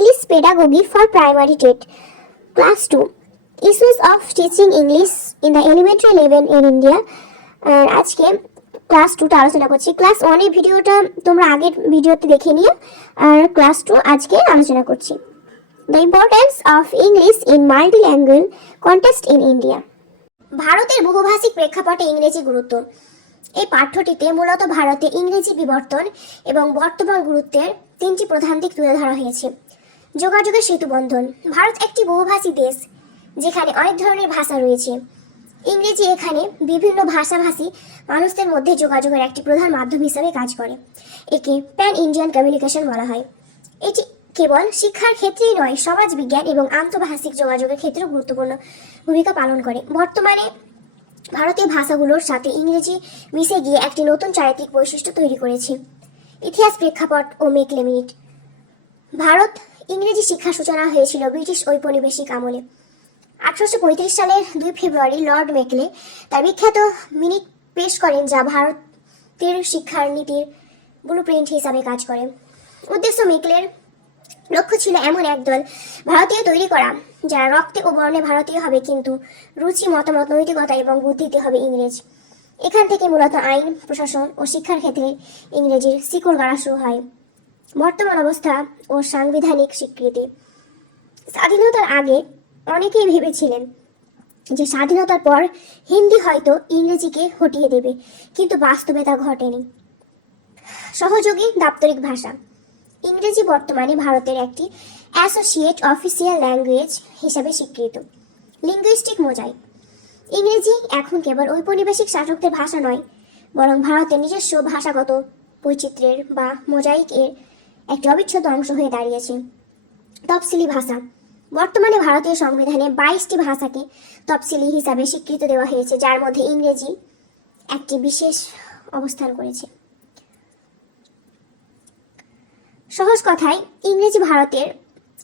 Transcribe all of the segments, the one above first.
English Pedagogy for Primary TET, Class 2, Issues of Teaching English in the Elementary Level in India. আর আজকে class 2টা আলোচনা করছি। Class 1 এর ভিডিওটা তোমরা আগের ভিডিওতে দেখে নিও, আর ক্লাস 2 আজকে আলোচনা করছি। The importance of English in multilingual context in India. ভারতের বহুভাষিক প্রেক্ষাপটে ইংরেজি গুরুত্ব। এই পাঠ্যটিতে মূলত ভারতে ইংরেজি বিবর্তন এবং বর্তমান গুরুত্বের তিনটি প্রধান দিক তুলে ধরা হয়েছে। যোগাযোগের সেতু বন্ধন। ভারত একটি বহুভাষী দেশ, যেখানে অনেক ধরনের ভাষা রয়েছে। ইংরেজি এখানে বিভিন্ন ভাষাভাষী মানুষদের মধ্যে যোগাযোগের একটি প্রধান মাধ্যম হিসেবে কাজ করে। একে প্যান ইন্ডিয়ান কমিউনিকেশন বলা হয়। এটি কেবল শিক্ষার ক্ষেত্রেই নয়, সমাজ বিজ্ঞান এবং আন্তঃভাষিক যোগাযোগের ক্ষেত্রেও গুরুত্বপূর্ণ ভূমিকা পালন করে। বর্তমানে ভারতীয় ভাষাগুলোর সাথে ইংরেজি মিশে গিয়ে একটি নতুন চারিত্রিক বৈশিষ্ট্য তৈরি করেছে। ইতিহাস, প্রেক্ষাপট ও মেকলে মিনিট। ভারত ইংরেজি শিক্ষার সূচনা হয়েছিল ব্রিটিশ ঔপনিবেশিক আমলে। 1835 সালের 2 ফেব্রুয়ারি লর্ড মেকলে তার বিখ্যাত মিনিট পেশ করেন, যা ভারতের শিক্ষার নীতির ব্লুপ্রিন্ট হিসাবে কাজ করে। উদ্দেশ্য মেকলের লক্ষ্য ছিল এমন একদল ভারতীয় তৈরি করা যারা রক্তে ও বর্ণে ভারতীয় হবে, কিন্তু রুচি, মতামত, নৈতিকতা এবং বুদ্ধিতে হবে ইংরেজ। এখান থেকে মূলত আইন, প্রশাসন ও শিক্ষার ক্ষেত্রে ইংরেজির শিকড় গাড়া শুরু হয়। বর্তমান অবস্থা ও সাংবিধানিক স্বীকৃতি। স্বাধীনতার আগে অনেকেই ভেবেছিলেন যে স্বাধীনতার পর হিন্দি হয়তো ইংরেজিকে হটিয়ে দেবে, কিন্তু বাস্তবে তা ঘটেনি। সহযোগী দাপ্তরিক ভাষা। ইংরেজি বর্তমানে ভারতের একটি অ্যাসোসিয়েট অফিসিয়াল ল্যাঙ্গুয়েজ হিসাবে স্বীকৃত। Linguistic mosaic. ইংরেজি এখন কেবল ঔপনিবেশিক শাসকদের ভাষা নয়, বরং ভারতের নিজস্ব ভাষাগত বৈচিত্র্যের বা মোজাইক এর একটি অবিচ্ছেদ্য অংশ হয়ে দাঁড়িয়েছে। তফসিলি ভাষা। বর্তমানে ভারতীয় সংবিধানে 22টি ভাষাকে তফসিলি হিসাবে স্বীকৃতি দেওয়া হয়েছে, যার মধ্যে ইংরেজি একটি বিশেষ অবস্থান করেছে। সহজ কথায়, ইংরেজি ভারতের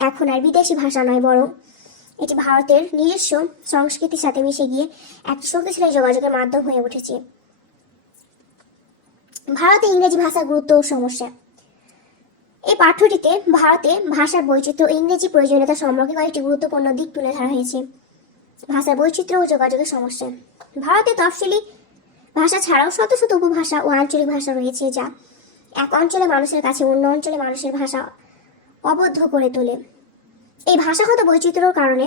এখন আর বিদেশি ভাষা নয়, বরং এটি ভারতের নিজস্ব সংস্কৃতির সাথে মিশে গিয়ে একটি শক্তিশালী যোগাযোগের মাধ্যম হয়ে উঠেছে। ভারতে ইংরেজি ভাষার গুরুত্ব ও সমস্যা। এই পাঠ্যটিতে ভারতে ভাষার বৈচিত্র্য ও ইংরেজি প্রয়োজনীয়তা সম্পর্কে কয়েকটি গুরুত্বপূর্ণ দিক তুলে ধরা হয়েছে। ভাষার বৈচিত্র্য ও যোগাযোগের সমস্যা। ভারতে তফসিলি ভাষা ছাড়াও শত শত উপভাষা ও আঞ্চলিক ভাষা রয়েছে, যা এক অঞ্চলের মানুষের কাছে অন্য অঞ্চলের মানুষের ভাষা অবদ্ধ করে তোলে। এই ভাষাগত বৈচিত্র্যের কারণে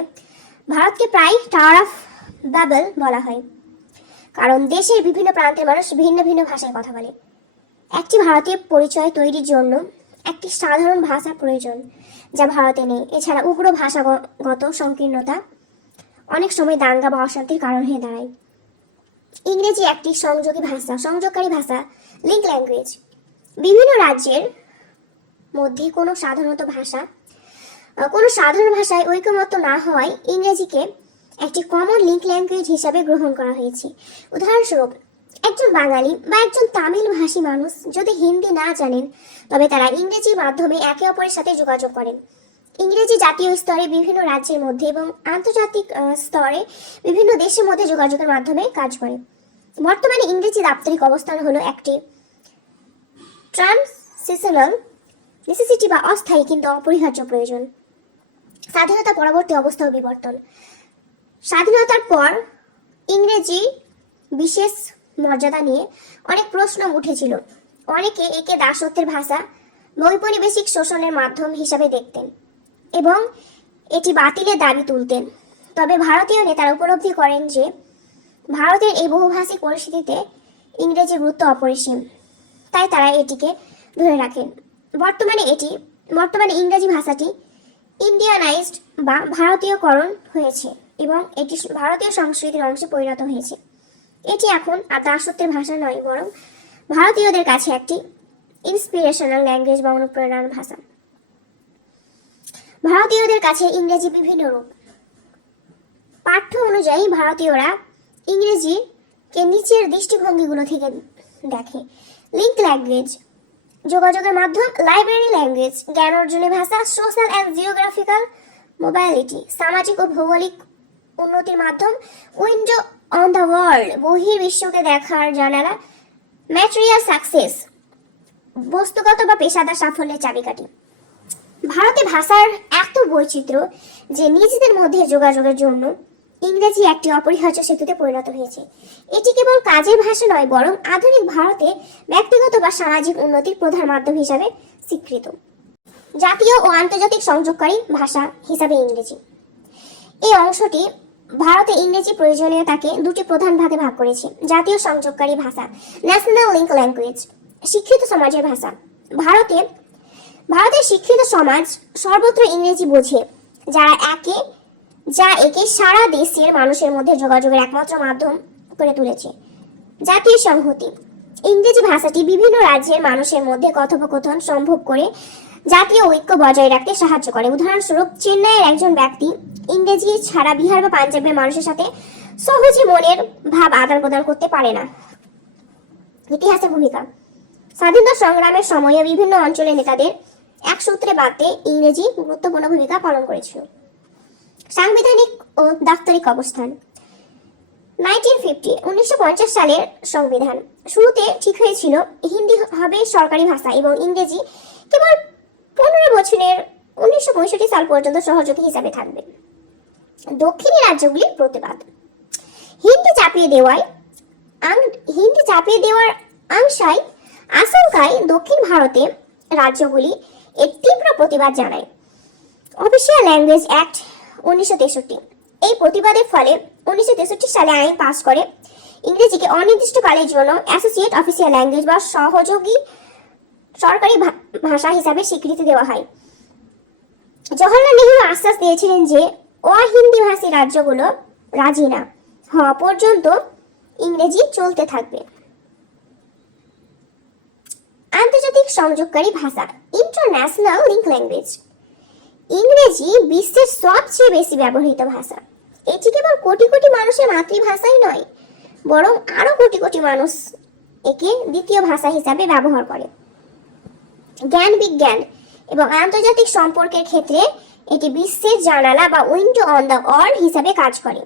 ভারতকে প্রায় টাওয়ার অফ ব্যাবেল বলা হয়, কারণ দেশের বিভিন্ন প্রান্তের মানুষ ভিন্ন ভিন্ন ভাষায় কথা বলে। একটি ভারতীয় পরিচয় তৈরির জন্য একটি সাধারণ ভাষা প্রয়োজন, যা ভারতে নেই। এছাড়া উগ্র ভাষাগত সংকীর্ণতা অনেক সময় দাঙ্গা বা অশান্তির কারণ হয়ে দাঁড়ায়। ইংরেজি একটি সংযোগী ভাষা, সংযোগকারী ভাষা, লিঙ্ক ল্যাঙ্গুয়েজ। বিভিন্ন রাজ্যের মধ্যে কোনো সাধারণ ভাষায় ঐকমত্য না হওয়ায় ইংরেজিকে একটি কমন লিঙ্ক ল্যাঙ্গুয়েজ হিসাবে গ্রহণ করা হয়েছে। উদাহরণস্বরূপ, একজন বাঙালি বা একজন তামিল ভাষী মানুষ যদি হিন্দি না জানেন, তবে তারা ইংরেজির মাধ্যমে একে অপরের সাথে যোগাযোগ করেন। ইংরেজি জাতীয় স্তরে বিভিন্ন রাজ্যের মধ্যে এবং আন্তর্জাতিক স্তরে বিভিন্ন দেশের মধ্যে যোগাযোগের মাধ্যমে কাজ করে। বর্তমানে ইংরেজি দাপ্তরিক অবস্থান হলো একটি ট্রান্সিশনাল নেসেসিটি বা অস্থায়ী কিন্তু অপরিহার্য প্রয়োজন। স্বাধীনতা পরবর্তী অবস্থা ও বিবর্তন। স্বাধীনতার পর ইংরেজি বিশেষ মর্যাদা নিয়ে অনেক প্রশ্ন উঠেছিল। অনেকে একে দাসত্বের ভাষা বা ঔপনিবেশিক শোষণের মাধ্যম হিসাবে দেখতেন এবং এটি বাতিলের দাবি তুলতেন। তবে ভারতীয় নেতারা উপলব্ধি করেন যে ভারতের এই বহুভাষিক পরিস্থিতিতে ইংরেজির গুরুত্ব অপরিসীম, তাই তারা এটিকে ধরে রাখেন। বর্তমানে ইংরেজি ভাষাটি ইন্ডিয়ানাইজড বা ভারতীয়করণ হয়েছে এবং এটি ভারতীয় সংস্কৃতির অংশে পরিণত হয়েছে। এটি এখন আর দাসত্বের ভাষা নয়, বরং ভারতীয়দের কাছে একটি ইন্সপিরেশনাল ল্যাঙ্গুয়েজ বা অনুপ্রেরণার ভাষা। ভারতীয়দের কাছে ইংরেজি বিভিন্ন রূপ। পাঠ্য অনুযায়ী ভারতীয়রা ইংরেজিকে নিচের দৃষ্টিভঙ্গিগুলো থেকে দেখে। লিঙ্ক ল্যাঙ্গুয়েজ, যোগাযোগের মাধ্যম। লাইব্রেরি ল্যাঙ্গুয়েজ, জ্ঞান অর্জনের ভাষা। সোশ্যাল অ্যান্ড জিওগ্রাফিক্যাল মোবাইলিটি, সামাজিক ও ভৌগোলিক উন্নতির মাধ্যম। উইন্ডো অন দ্য ওয়ার্ল্ড, বহির্বিশ্বকে দেখার জানালা। ম্যাটেরিয়াল সাকসেস, বস্তুগত বা পেশাদার সাফল্যের চাবিকাঠি। ভারতে ভাষার এত বৈচিত্র্য যে নিজেদের মধ্যে যোগাযোগের জন্য ইংরেজি একটি অপরিহার্য সেতুতে পরিণত হয়েছে। এটি কেবল কাজের ভাষা নয়, বরং আধুনিক ভারতে ব্যক্তিগত বা সামাজিক উন্নতির প্রধান মাধ্যম হিসাবে স্বীকৃত। জাতীয় ও আন্তর্জাতিক সংযোগকারী ভাষা হিসাবে ইংরেজি। এই অংশটি ভারতে ইংরেজি প্রয়োজনীয়তাকে দুটি প্রধান ভাগে ভাগ করেছে। জাতীয় সংযোগকারী ভাষা, ন্যাশনাল লিঙ্ক ল্যাঙ্গুয়েজ। শিক্ষিত সমাজের ভাষা। ভারতের শিক্ষিত সমাজ সর্বত্র ইংরেজি বোঝে, যা একে সারা দেশের মানুষের মধ্যে যোগাযোগের একমাত্র মাধ্যম করে তুলেছে। জাতীয় সংহতি। ইংরেজি ভাষাটি বিভিন্ন রাজ্যের মানুষের মধ্যে কথোপকথন সম্ভব করে জাতীয় ঐক্য বজায় রাখতে সাহায্য করে। উদাহরণস্বরূপ, চেন্নাইয়ের একজন ব্যক্তি ইংরেজি ছাড়া বিহার বা পাঞ্জাবের মানুষের সাথে সহজে মনের ভাব আদান প্রদান করতে পারে না। ইতিহাসের ভূমিকা। স্বাধীনতা সংগ্রামের সময়ে বিভিন্ন অঞ্চলের নেতাদের এক সূত্রে বাঁধতে ইংরেজি গুরুত্বপূর্ণ ভূমিকা পালন করেছিল। সাংবিধানিক ও দাপ্তরিক অবস্থান। 1950 সালের সংবিধান শুরুতে ঠিক হয়েছিল হিন্দি হবে সরকারি ভাষা এবং ইংরেজি কেবল 15 বছরের 1965 সাল পর্যন্ত সহযোগী হিসাবে থাকবে। দক্ষিণী রাজ্যগুলির প্রতিবাদ। হিন্দি চাপিয়ে দেওয়ার আশঙ্কায় দক্ষিণ ভারতে রাজ্যগুলি এর তীব্র প্রতিবাদ জানায়। Official language act 1963। এই প্রতিবাদের ফলে 1963 সালে আইন পাস করে ইংরেজিকে অনির্দিষ্টকালের জন্য অ্যাসোসিয়েট অফিসিয়াল ল্যাঙ্গুয়েজ বা সহযোগী সরকারি ভাষা হিসাবে স্বীকৃতি দেওয়া হয়। জওহরলাল নেহরু আশ্বাস দিয়েছিলেন যে অহিন্দি ভাষী রাজ্যগুলো রাজি না হওয়া পর্যন্ত ইংরেজি চলতে থাকবে। আন্তর্জাতিক সংযোগকারী ভাষা, ইন্টারন্যাশনাল লিঙ্ক ল্যাঙ্গুয়েজ। ইংরেজি বিশ্বের সবচেয়ে বেশি ব্যবহৃত ভাষা। এটি কেবল কোটি কোটি মানুষের মাতৃভাষাই নয়, বরং আরো কোটি কোটি মানুষ একে দ্বিতীয় ভাষা হিসাবে ব্যবহার করে। জ্ঞান বিজ্ঞান এবং আন্তর্জাতিক সম্পর্কের ক্ষেত্রে এটি বিশ্বের জানালা বা উইন্ডো অন দ্য ওয়ার্ল্ড হিসাবে কাজ করে।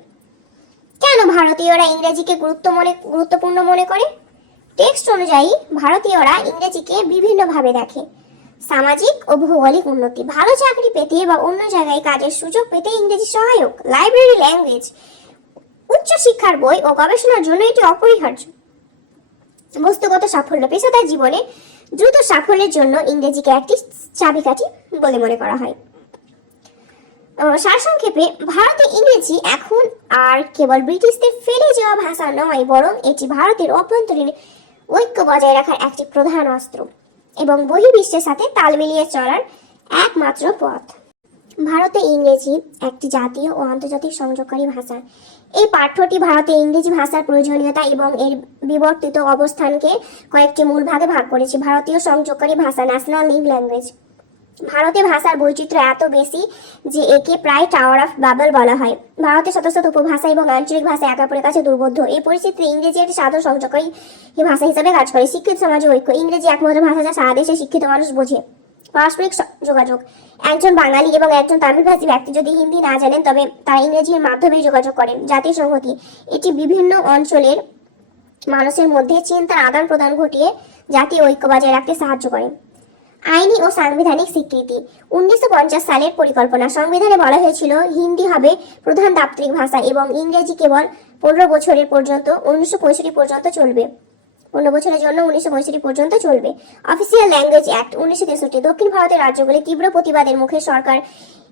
কেন ভারতীয়রা ইংরেজিকে গুরুত্বপূর্ণ মনে করে? টেক্সট অনুযায়ী ভারতীয়রা ইংরেজিকে বিভিন্নভাবে দেখে। সামাজিক ও ভৌগোলিক উন্নতি, ভালো চাকরি পেতে বা অন্য জায়গায় কাজের সুযোগ পেতে ইংরেজি সহায়ক। লাইব্রেরি ল্যাঙ্গুয়েজ, উচ্চ শিক্ষার বই ও গবেষণার জন্য এটি অপরিহার্য। বস্তুগত সাফল্য, পেশাদার জীবনে দ্রুত সাফল্যের জন্য ইংরেজিকে একটি চাবিকাঠি বলে মনে করা হয়। সারসংক্ষেপে, ভারতে ইংরেজি এখন আর কেবল ব্রিটিশদের ফেলে যাওয়া ভাষা নয়, বরং এটি ভারতের অভ্যন্তরীণ ঐক্য বজায় রাখার একটি প্রধান অস্ত্র এবং বহির্বিশ্বের সাথে তাল মিলিয়ে চলার একমাত্র পথ। ভারতে ইংরেজি একটি জাতীয় ও আন্তর্জাতিক সংযোগকারী ভাষা। এই পাঠ্যটি ভারতে ইংরেজি ভাষার প্রয়োজনীয়তা এবং এর বিবর্তিত অবস্থানকে কয়েকটি মূল ভাগে ভাগ করেছে। ভারতীয় সংযোগকারী ভাষা, ন্যাশনাল লিঙ্ক ল্যাঙ্গুয়েজ। ভারতে ভাষার বৈচিত্র্য এত বেশি যে একে প্রায় টাওয়ার অফ বাবেল বলা হয়। ভারতের শত শত উপভাষা এবং আঞ্চলিক ভাষা একে অপরের কাছে দুর্বোধ্য। এই পরিস্থিতিতে ইংরেজি একটি সাধারণ সংযোগকারী ভাষা হিসেবে কাজ করে। শিক্ষিত সমাজে ঐক্য। ইংরেজি একমাত্র ভাষা যা সারা দেশের শিক্ষিত মানুষ বোঝে। পারস্পরিক যোগাযোগ। একজন বাঙালি এবং একজন তামিলভাষী ব্যক্তি যদি হিন্দি না জানেন, তবে তারা ইংরেজির মাধ্যমে যোগাযোগ করেন। জাতীয় সংহতি, এটি বিভিন্ন অঞ্চলের মানুষের মধ্যে চিন্তার আদান প্রদান ঘটিয়ে জাতীয় ঐক্য বজায় রাখতে সাহায্য করে। আইনি ও সাংবিধানিক স্বীকৃতি। 1950 সালের পরিকল্পনা। সংবিধানে বলা হয়েছিল হিন্দি হবে প্রধান দাপ্তরিক ভাষা এবং ইংরেজি কেবল 15 বছরের পর্যন্ত 1965 পর্যন্ত চলবে। 15 বছরের জন্য 1965 পর্যন্ত চলবে। Official language act 1963। দক্ষিণ ভারতের রাজ্যগুলি তীব্র প্রতিবাদের মুখে সরকার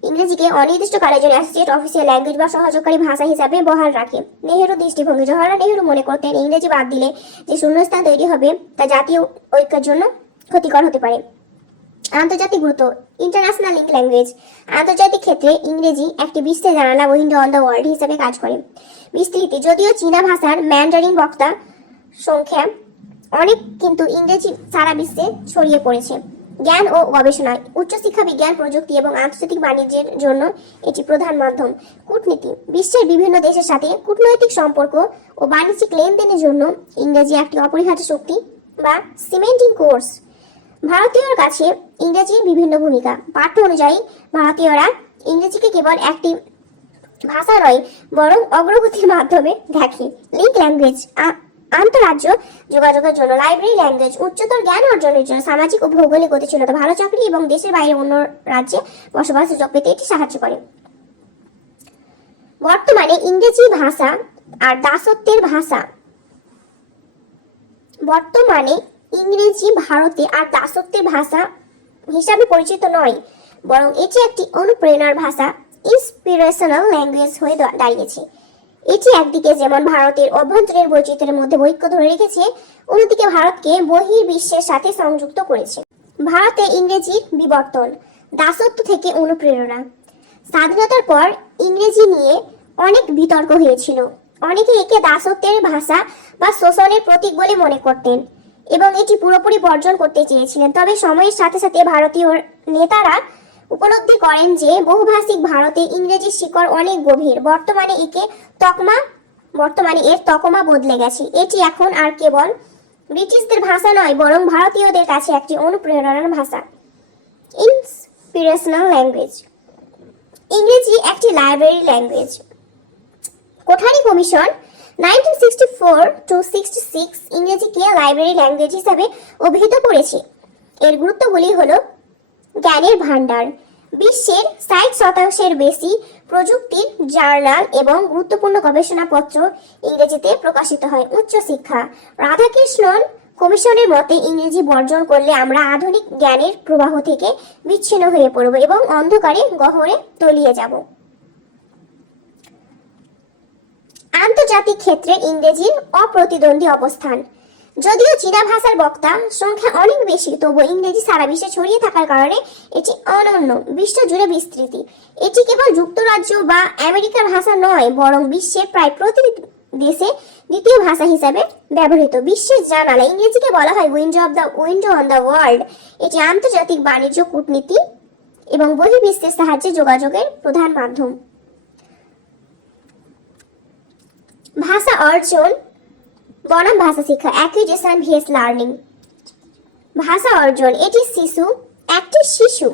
ইংরেজিকে অনির্দিষ্টকালের জন্য অ্যাসোসিয়েট অফিসিয়াল ল্যাঙ্গুয়েজ বা সহযোগকারী ভাষা হিসাবে বহাল রাখে। নেহেরু দৃষ্টিভঙ্গি। জওহরলাল নেহেরু মনে করতেন ইংরেজি বাদ দিলে যে শূন্যস্থান তৈরি হবে তা জাতীয় ঐক্যের জন্য ক্ষতিকর হতে পারে। আন্তর্জাতিক গুরুত্ব। International link language. আন্তর্জাতিক ক্ষেত্রে ইংরেজি একটি বিশ্বের জানালা, উইন্ডো অন দ্য ওয়ার্ল্ড হিসেবে কাজ করে। বিস্তৃতি। যদিও চীনা ভাষার ম্যান্ডারিন বক্তা সংখ্যা অনেক, কিন্তু ইংরেজি সারা বিশ্বে ছড়িয়ে পড়েছে। জ্ঞান ও গবেষণা। উচ্চশিক্ষা, বিজ্ঞান, প্রযুক্তি এবং আন্তর্জাতিক বাণিজ্যের জন্য এটি প্রধান মাধ্যম। কূটনীতি। বিশ্বের বিভিন্ন দেশের সাথে কূটনৈতিক সম্পর্ক ও বাণিজ্যিক লেনদেনের জন্য ইংরেজি একটি অপরিহার্য শক্তি বা সিমেন্টিং কোর্স। ভারতীয়র কাছে ইংরেজির বিভিন্ন ভূমিকা। পাঠ্য অনুযায়ী ভারতীয়রা ইংরেজিকে কেবল একটি ভাষা নয়, বরং অগ্রগতির মাধ্যমে দেখে। Link language. আন্তঃরাজ্য যোগাযোগের জন্য লাইব্রেরি ল্যাঙ্গুয়েজ, উচ্চতর জ্ঞান অর্জনের জন্য, সামাজিক ও ভৌগোলিক গতিশীলতা, ভালো চাকরি এবং দেশের বাইরে অন্য রাজ্যে বসবাস সুযোগ পেতে এটি সাহায্য করে। বর্তমানে ইংরেজি ভাষা আর দাসত্বের ভাষা বর্তমানে ইংরেজি ভারতে আর দাসত্বের ভাষা হিসাবে পরিচিত নয়, বরং এটি একটি অনুপ্রেরণার ভাষা, ইন্সপিরেশনাল ল্যাঙ্গুয়েজ হয়ে দাঁড়িয়েছে। এটি একদিকে যেমন ভারতের অভ্যন্তরীণ বৈচিত্র্যের মধ্যে ঐক্য ধরে রেখেছে, অন্যদিকে ভারতকে বহির্বিশ্বের সাথে সংযুক্ত করেছে। ভারতে ইংরেজির বিবর্তন, দাসত্ব থেকে অনুপ্রেরণা। স্বাধীনতার পর ইংরেজি নিয়ে অনেক বিতর্ক হয়েছিল। অনেকে একে দাসত্বের ভাষা বা শোষণের প্রতীক বলে মনে করতেন এবং এটি পুরোপুরি বর্জন করতে চেয়েছিলেন। তবে সময়ের সাথে সাথে ভারতীয় নেতারা উপলব্ধি করেন যে বহুভাষিক ভারতে ইংরেজির শিকড় অনেক গভীর। বর্তমানে এর তকমা বদলে গেছে। এটি এখন আর কেবল ব্রিটিশদের ভাষা নয়, বরং ভারতীয়দের কাছে একটি অনুপ্রেরণার ভাষা, ইন্সপিরেশনাল ল্যাঙ্গুয়েজ। ইংরেজি একটি লাইব্রেরি ল্যাঙ্গুয়েজ। কোঠারি কমিশন 1964-66 ইংরেজিকে লাইব্রেরি ল্যাঙ্গুয়েজ হিসাবে অভিহিত করেছে। এর গুরুত্বগুলি হলো জ্ঞানের ভান্ডার, বিশ্বের 60% বেশি প্রযুক্তির জার্নাল এবং গুরুত্বপূর্ণ গবেষণাপত্র ইংরেজিতে প্রকাশিত হয়। উচ্চশিক্ষা, রাধাকৃষ্ণন কমিশনের মতে ইংরেজি বর্জন করলে আমরা আধুনিক জ্ঞানের প্রবাহ থেকে বিচ্ছিন্ন হয়ে পড়ব এবং অন্ধকারে গহ্বরে তলিয়ে যাব। আন্তর্জাতিক ক্ষেত্রে ইংরেজির অপ্রতিদ্বন্দ্বী অবস্থান। যদিও চীনা ভাষার বক্তা সংখ্যা অনেক বেশি, তবু ইংরেজি সারা বিশ্বে ছড়িয়ে থাকার কারণে এটি অনন্য, বিশ্বজুড়ে বিস্তৃতি। এটি কেবল যুক্তরাজ্য বা আমেরিকার ভাষা নয়, বরং বিশ্বের প্রায় প্রতিটি দেশে দ্বিতীয় ভাষা হিসাবে ব্যবহৃত। বিশ্বের জানালা, ইংরেজিকে বলা হয় উইন্ডো অন দ্য ওয়ার্ল্ড। এটি আন্তর্জাতিক বাণিজ্য, কূটনীতি এবং বহির্বিশ্বের সাহায্যে যোগাযোগের প্রধান মাধ্যম। ভাষা অর্জন বনাম ভাষা শিক্ষা, অ্যাকুইজিশন ভিএস লার্নিং। ভাষা অর্জন, একটি শিশু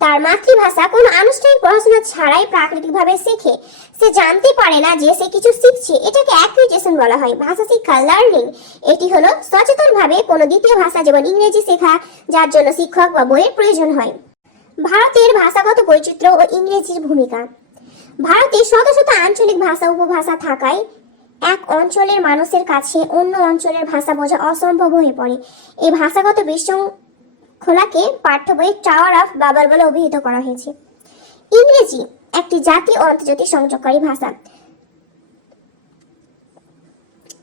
তার মাতৃভাষা কোনো আনুষ্ঠানিক পড়াশোনা ছাড়াই প্রাকৃতিকভাবে শেখে। সে জানতে পারে না যে সে কিছু শিখছে, এটাকে অ্যাকুইজিশন বলা হয়। ভাষা শিক্ষা লার্নিং, এটি হলো সচেতনভাবে কোনো দ্বিতীয় ভাষা যেমন ইংরেজি শেখা, যার জন্য শিক্ষক বা বইয়ের প্রয়োজন হয়। ভারতের ভাষাগত বৈচিত্র্য ও ইংরেজির ভূমিকা। ভারতে শত শত আঞ্চলিক ভাষা উপভাষা থাকায় এক অঞ্চলের মানুষের কাছে অন্য অঞ্চলের ভাষা বোঝা অসম্ভব হয়ে পড়ে। এই ভাষাগত বিশৃঙ্খলাকে পাঠ্য বইয়ে টাওয়ার অফ বাবল বলে অভিহিত করা হয়েছে। ইংরেজি একটি জাতীয় ও আন্তর্জাতিক সংযোগকারী ভাষা।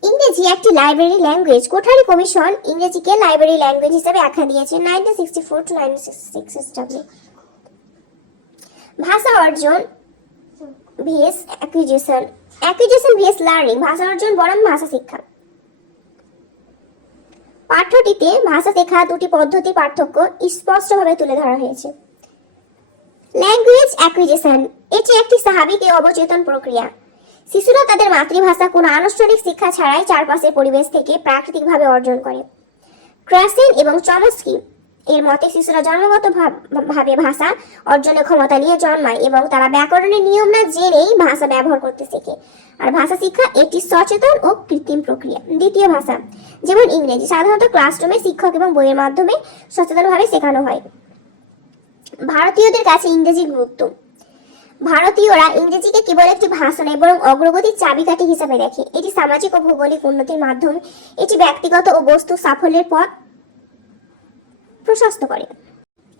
ইংরেজি একটি লাইব্রেরি ল্যাঙ্গুয়েজ। কোঠারি কমিশন ইংরেজিকে লাইব্রেরি ল্যাঙ্গুয়েজ হিসেবে আখ্যা দিয়েছে 1964-1966 ভাষা অর্জন VS acquisition, acquisition VS learning. ভাষা অর্জন বনাম ভাষা শিক্ষা। পাঠ্যটিতে ভাষা শেখা দুটি পদ্ধতির পার্থক্য স্পষ্টভাবে তুলে ধরা হয়েছে। ল্যাঙ্গুয়েজ অ্যাকুইজিশন, এটি একটি স্বাভাবিক ও অবচেতন প্রক্রিয়া। শিশুরা তাদের মাতৃভাষা কোনো আনুষ্ঠানিক শিক্ষা ছাড়াই চারপাশের পরিবেশ থেকে প্রাকৃতিকভাবে অর্জন করে। ক্রাসেন এবং চমস্কি এর মতে শিশুরা জন্মগতভাবে ভাষা অর্জনের ক্ষমতা নিয়ে জন্মায় এবং তারা ব্যাকরণের নিয়ম না জেনেই ভাষা ব্যবহার করতে শেখে। আর ভাষা শিক্ষা একটি সচেতন ও কৃত্রিম প্রক্রিয়া। দ্বিতীয় ভাষা যেমন ইংরেজি সাধারণত ক্লাসরুমে শিক্ষক এবং বইয়ের মাধ্যমে সচেতনভাবে শেখানো হয়। ভারতীয়দের কাছে ইংরেজির গুরুত্ব। ভারতীয়রা ইংরেজিকে কেবল একটি ভাষা নয়, বরং অগ্রগতির চাবিকাঠি হিসেবে দেখে। এটি সামাজিক ও ভৌগোলিক উন্নতির মাধ্যম, এটি ব্যক্তিগত ও বস্তু সাফল্যের পথ প্রশস্ত করে।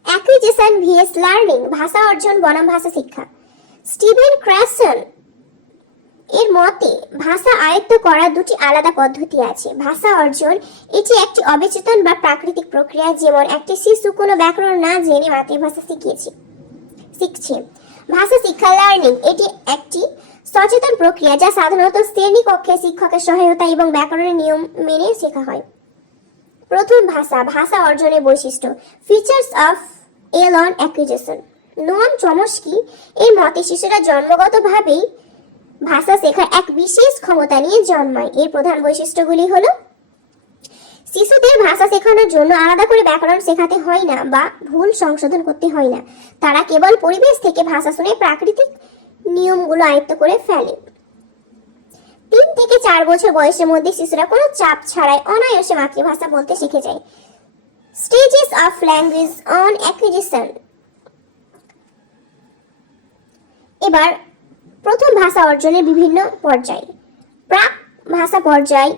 অ্যাকুইজিশন ভিএস লার্নিং, ভাষা অর্জন বনাম ভাষা শিক্ষা। স্টিভেন ক্রাসন এর মতে ভাষা আয়ত্ত করার দুটি আলাদা পদ্ধতি আছে। ভাষা অর্জন, এটি একটি অবচেতন বা প্রাকৃতিক প্রক্রিয়া, যেমন একটি শিশু কোনো ব্যাকরণ না জেনে মাতৃভাষা শিখছে। ভাষা শিক্ষা লার্নিং, এটি একটি সচেতন প্রক্রিয়া যা সাধারণত শ্রেণীকক্ষে শিক্ষকের সহায়তা এবং ব্যাকরণের নিয়ম মেনে শেখা হয়। প্রথম ভাষা অর্জনের বৈশিষ্ট্য, features of A learn acquisition. Noam Chomsky এর মতে শিশুরা জন্মগতভাবেই ভাষা শেখার এক বিশেষ ক্ষমতা নিয়ে জন্মায়। এর প্রধান বৈশিষ্ট্যগুলি হলো শিশুদের ভাষা শেখানোর জন্য আলাদা করে ব্যাকরণ শেখাতে হয় না বা ভুল সংশোধন করতে হয় না। তারা কেবল পরিবেশ থেকে ভাষা শুনে প্রাকৃতিক নিয়মগুলো আয়ত্ত করে ফেলে। 3 থেকে 4 বছর বয়সের মধ্যে শিশুরা কোনো চাপ ছাড়াই অনায়াসে মাতৃভাষা বলতে শিখে যায়। Stages of language on acquisition. এবার প্রথম ভাষা অর্জনের বিভিন্ন পর্যায়। প্রাক ভাষা পর্যায়,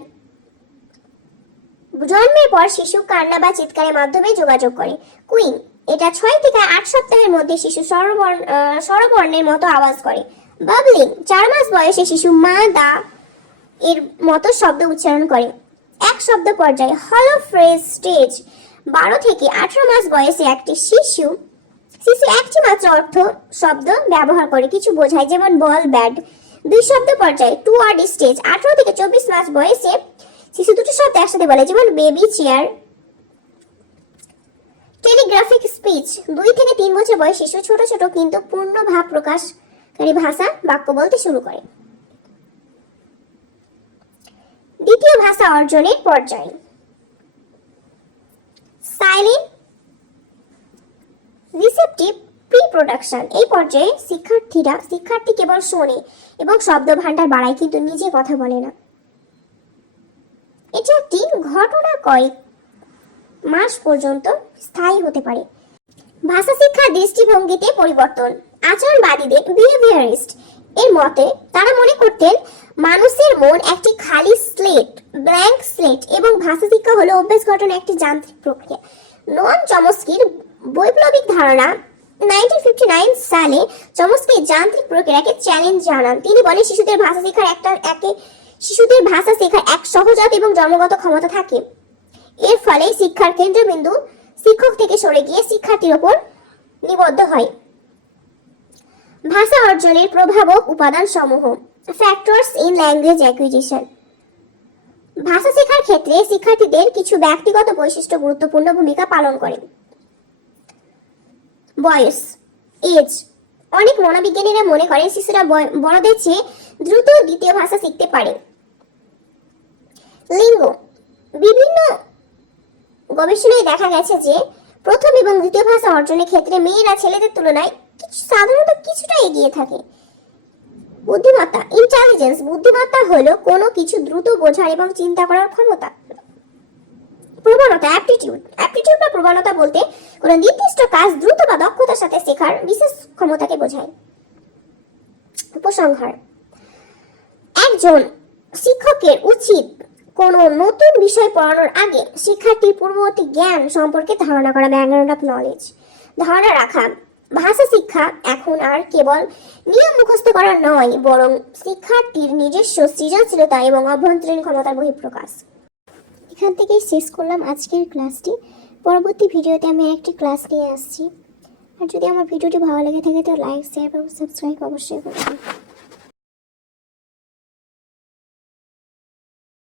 জন্মের পর শিশু কান্না বা চিৎকারের মাধ্যমে যোগাযোগ করে। কুইন, এটা 6 থেকে 8 সপ্তাহের মধ্যে শিশু স্বরবর্ণের মতো আওয়াজ করে। বাবলিং, 4 মাস বয়সে শিশু মা দা এর মতো শব্দ উচ্চারণ করে। এক শব্দ পর্যায়, হলো ফ্রেজ স্টেজ, 12 থেকে 18 মাস বয়সে একটি শিশু একটি মাত্র অর্থ শব্দ ব্যবহার করে, কিছু বোঝায়, যেমন বল, ব্যাট। 2 শব্দ পর্যায়ে, টু ওয়ার্ড স্টেজ, 18 থেকে 24 মাস বয়সে শিশু দুটো শব্দ একসাথে বলে, যেমন বেবি, চেয়ার। টেলিগ্রাফিক স্পিচ, 2 থেকে 3 বছর বয়সে শিশু ছোট ছোট কিন্তু পূর্ণ ভাব প্রকাশকারী ভাষা বাক্য বলতে শুরু করে। দ্বিতীয় ভাষা অর্জনের পর্যায়, সাইলেন্ট রিসেপটিভ প্রি প্রোডাকশন। এই পর্যায়ে শিক্ষার্থী কেবল শোনে এবং শব্দ ভান্ডার বাড়ায়, কিন্তু নিজে কথা বলে না। এটি একটি ঘটনা কয়েক মাস পর্যন্ত স্থায়ী হতে পারে। ভাষা শিক্ষার দৃষ্টিভঙ্গিতে পরিবর্তন। আচরণবাদীদের বিহেভিয়ারিস্ট এর মতে তারা মনে করতেন মানুষের মন একটি খালি স্লেট, ব্ল্যাঙ্ক স্লেট, এবং ভাষা শিক্ষা হলো অভ্যাস গঠনের একটি যান্ত্রিক প্রক্রিয়া। নোয়াম চমস্কির বৈপ্লবিক ধারণা 1959 সালে চমস্কি যান্ত্রিক প্রক্রিয়াকে চ্যালেঞ্জ জানান। তিনি বলেন শিশুদের ভাষা শেখার এক সহজাত এবং জন্মগত ক্ষমতা থাকে। এর ফলে শিক্ষার কেন্দ্রবিন্দু শিক্ষক থেকে সরে গিয়ে শিক্ষার্থীর উপর নিবদ্ধ হয়। ভাষা অর্জনের প্রভাবক উপাদান সমূহ। Factors in language acquisition. ভাষা শেখার ক্ষেত্রে শিক্ষার্থীদের কিছু ব্যক্তিগত বৈশিষ্ট্য গুরুত্বপূর্ণ ভূমিকা পালন করে। বয়স, এজ। অনেক মনোবিজ্ঞানীরা মনে করেন শিশুরা বড়দের চেয়ে দ্রুত দ্বিতীয় ভাষা শিখতে পারে। লিঙ্গ, বিভিন্ন গবেষণায় দেখা গেছে যে প্রথম এবং দ্বিতীয় ভাষা অর্জনের ক্ষেত্রে মেয়েরা ছেলেদের তুলনায় সাধারণত কিছুটা এগিয়ে থাকে। বুদ্ধিমত্তা, ইন্টেলিজেন্স। বুদ্ধিমত্তা হলো কোনো কিছু দ্রুত বোঝার এবং চিন্তা করার ক্ষমতা। প্রবণতা, অ্যাপটিটিউড বা প্রবণতা বলতে কোনো নির্দিষ্ট কাজ দ্রুত বা দক্ষতার সাথে শেখার বিশেষ ক্ষমতাকে বোঝায়। উপসংহার, একজন শিক্ষকের উচিত কোনো নতুন বিষয় পড়ানোর আগে শিক্ষার্থীর পূর্ববর্তী জ্ঞান সম্পর্কে ধারণা করা, ব্যাকগ্রাউন্ড অফ নলেজ ধারণা রাখা। ভাষা শিক্ষা এখন আর কেবল নিয়ম মুখস্থ করা নয়, বরং শিক্ষার্থীর নিজস্ব সৃজনশীলতা এবং অভ্যন্তরীণ ক্ষমতার বহিঃপ্রকাশ। এখান থেকেই শেষ করলাম আজকের ক্লাসটি। পরবর্তী ভিডিওতে আমি একটি ক্লাস নিয়ে আসছি। আর যদি আমার ভিডিওটি ভালো লেগে থাকে তো লাইক, শেয়ার এবং সাবস্ক্রাইব অবশ্যই করবেন।